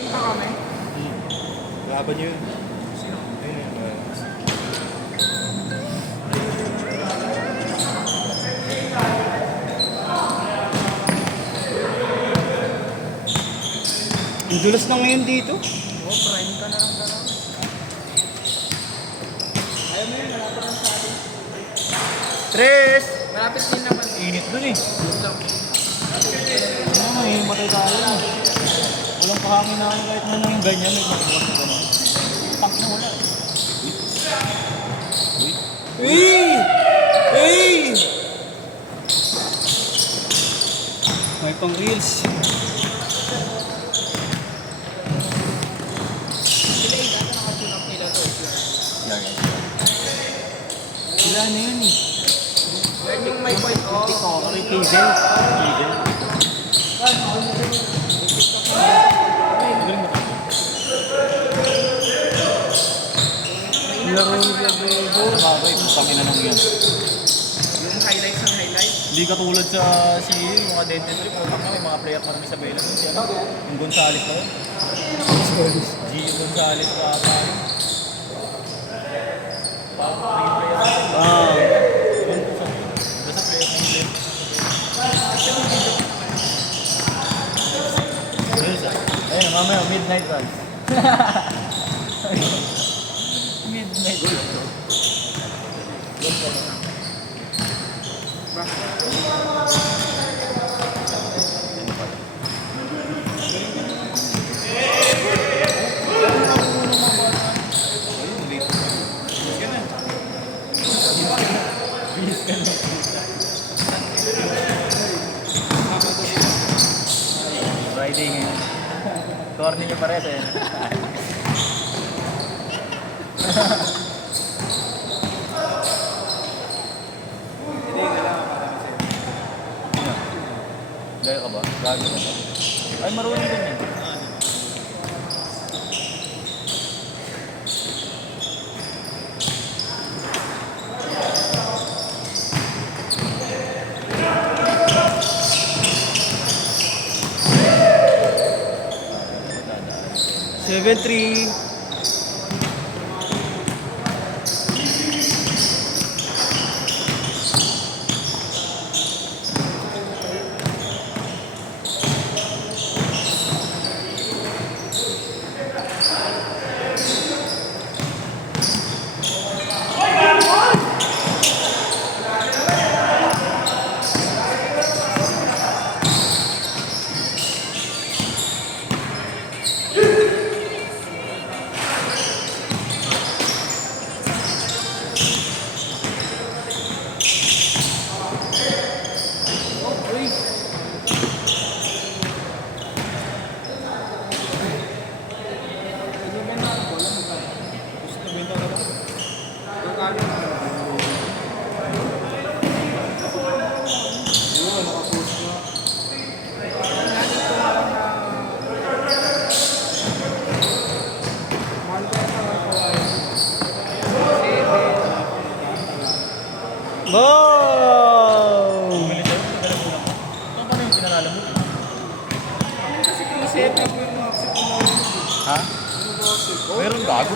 Punta kami. Laban yun. Sino? Ayun. Ang dulas na ngayon dito. Oo, prime ka na lang talaga. Ayaw mo yun, malapit lang sa atin. Tres! Malapit din naman. Init dun eh. Yun lang. Ano eh, matay tayo. Walang pahangin na ako kahit ano yung ganyan. May magbukas na gano'n. Tank na wala. Uy! Uy! May pang reels. Sila yung dati nakatune up nila to. Sila na yun eh. Yan yung may point off. TikToker eh, Hazel. Hazel. Magaling ba? Laro ni Diablo. Sabagay, putangin na lang yan. Yung highlights ng highlights. Hindi katulad sa CU, yung mga dentistry, putang na, may mga player pa rin sa Isabela. Yung Gonzales na yun. Gio Gonzales pa ata. Yung player natin. Basta player na yun. Ayun, mamaya, midnight runs. Midnight runs. Friday ngayon. Corny niyo pares eh. Gaya ka ba? Gago ka ba? Ay, marunong din yan. Seven three. Wow! Bumili tayo, tagal mo lang. Ito paano yung pinanalo mo? Kasi kung set up yung accept mo lang. Ha? Meron gago.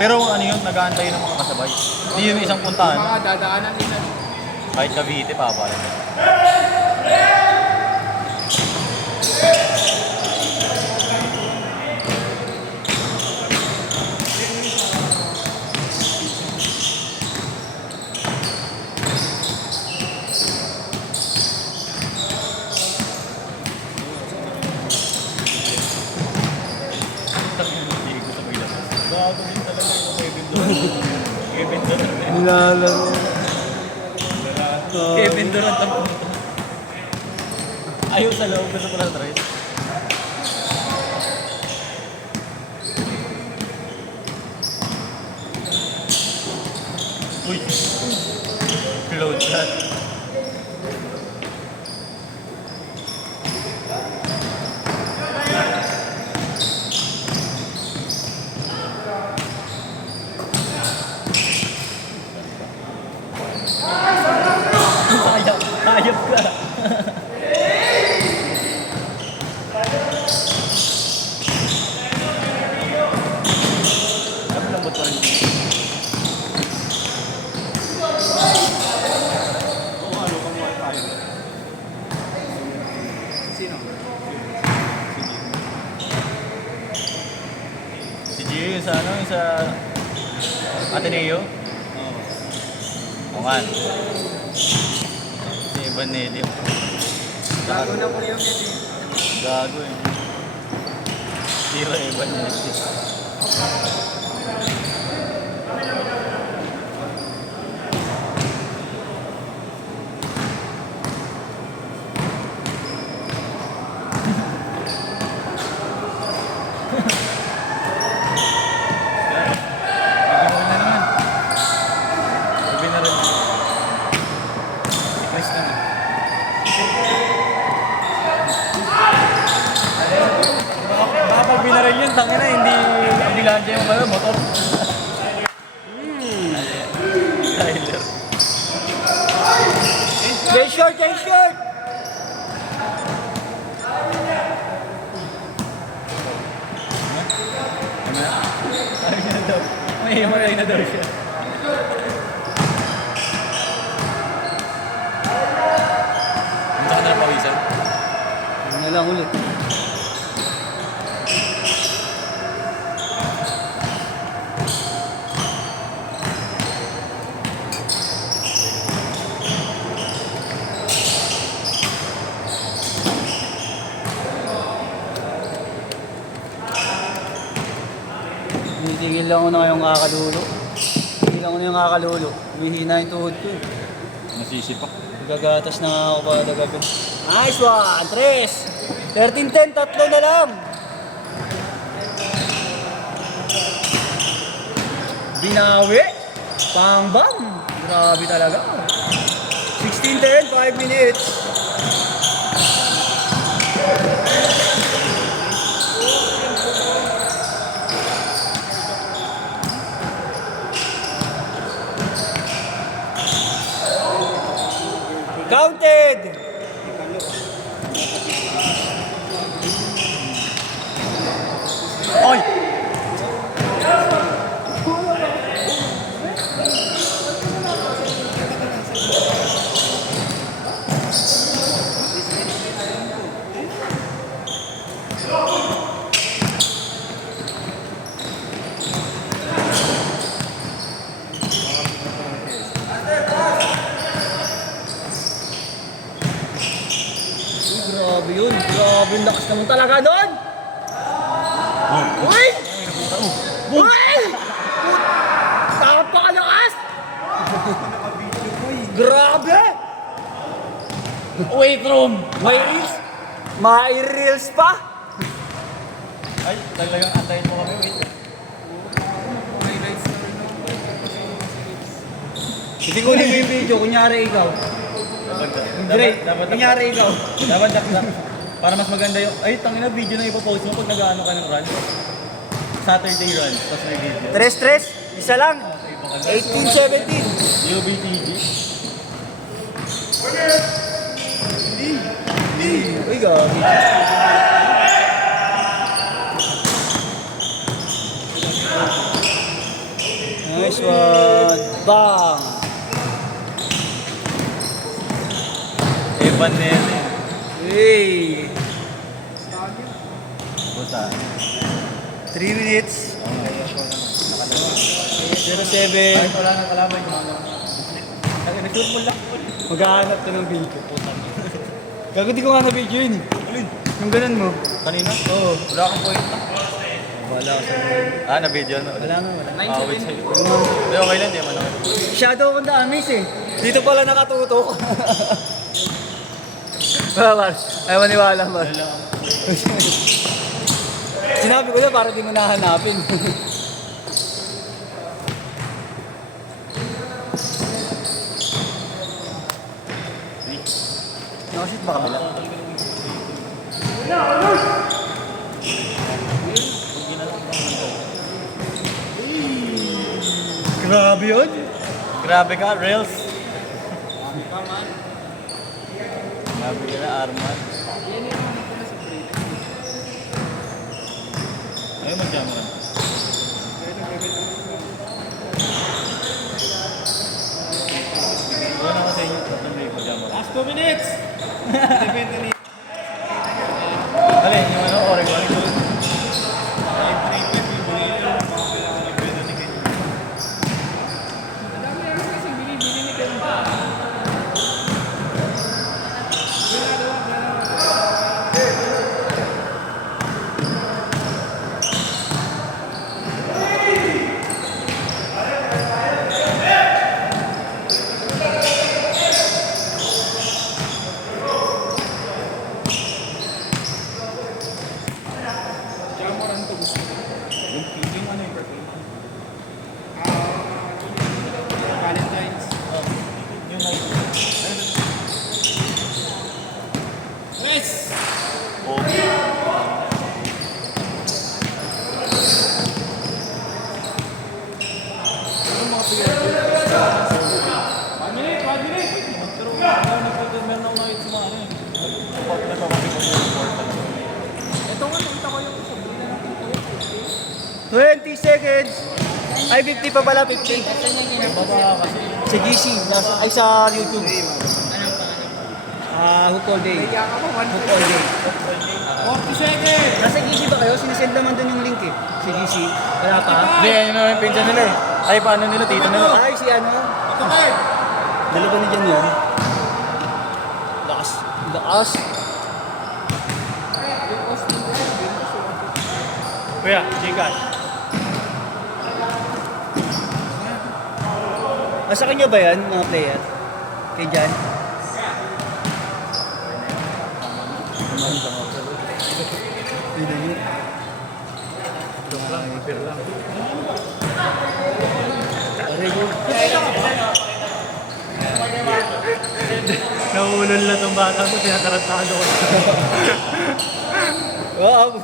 Pero ano yun, nag-aantay ng mga kasabay. Hindi yun isang puntahan. Mga dadaanan nila. Kahit Cavite, papalan. Gago din talaga yung Kevin Durant. Kevin Durant. Nilalaro. Kevin Durant ang punto. Ayaw sa loob, gusto ko lang try. Uy! Float shot. Hayop ka. yung sa ano, yung sa Ateneo. Oo. Ongan. Si Ivan Nedim. Gago na po yun. Gago eh. Tira Ivan Nedim. Sabi na rin. Chris na na. Baka pag binaril yun, tangin na, hindi lahat yung ano, motor. Tyler. Change short, change short! Ay, na daw. May himalay na daw siya. Ang saka na pawisan. Yun na lang ulit. Tigil lang ako na yung kakalulo. Tigil lang ako na yung kakalulo. Humihina yung tuhod ko. Nasisipak. Gagatas na ako pa gabi. Nice one! Tres! 13-10, tatlo na lang! Binawi! Pangbang! Grabe talaga. 16-10, 5 minutes. Counted! Oy! Grabe yun. Grabe yung lakas naman talaga doon. Uy! Uy! Takot pa kalakas! Grabe! Wait room! May reels? May reels pa? Ay, talagang antayin mo kami. Wait. Hindi ko ulit yung video, kunyari ikaw. Kunyari ikaw. Dapat dakdak. Para mas maganda yung... Ay, tangina video na ipopost mo pag nag-ano ka ng run. Saturday run, tapos may video. Tres, isa lang. 18-17. UBTG. Uy, gagi. Nice one. Bang! Evan Nene. Hey! Buta. 3 minutes. 07. Kahit wala nang kalaban yung mga... Nag-shoot mo lang. Maghahanap ka ng video. Gago di ko nga na-video yun eh. Alin? Yung ganun mo. Kanina? Oo. Wala kang point. Wala ka sa Na-video na. Wala nga, wala. Wait sa'yo. Hindi, okay lang. Di man ako. Shadow on the amis eh. Dito pala nakatutok. Wala, ay maniwala man. Wala lang. Sinabi ko na para di mo nahanapin. Nakashoot ba kabila? Grabe yun. Grabe ka, Rails. Grabe ka na, Arman. Ayaw mag-jam run. Wala na kasi yung tatlong break mag-jam run. Last 2 minutes. Depende ni. Alin, yung ano, Oregon. Yung ano yung birthday? Valentine's. Yung night. Yes! Yung mga player. 1 minute! 1 minute! Pero meron ako nakita sa mga ano yun. Nagpapapit ko yung portal. Ito nga, nakita ko yung sabi na natin ito. 20 seconds! Ay, 50 pa pala, 50. Baba kasi. Sa GC, ay sa YouTube. Hook all day. Kaya ka pa, 1 Hook all day. 40 seconds! Nasa GC ba kayo? Sinisend naman doon yung link eh. Sa GC. Wala pa? Hindi, ayun naman yung pinsan nila eh. Ay, paano nila? Tito nila. Ay, si ano? Ito card! Dalawa na dyan yun. Lakas. Lakas. Kuya, Gcash. Sa kanya ba yan, mga player? Kay Jan? Pwede nyo. Joke lang, fair lang. Aray nyo. Nauulol na itong bata ko, tinatarantado ko. Oo,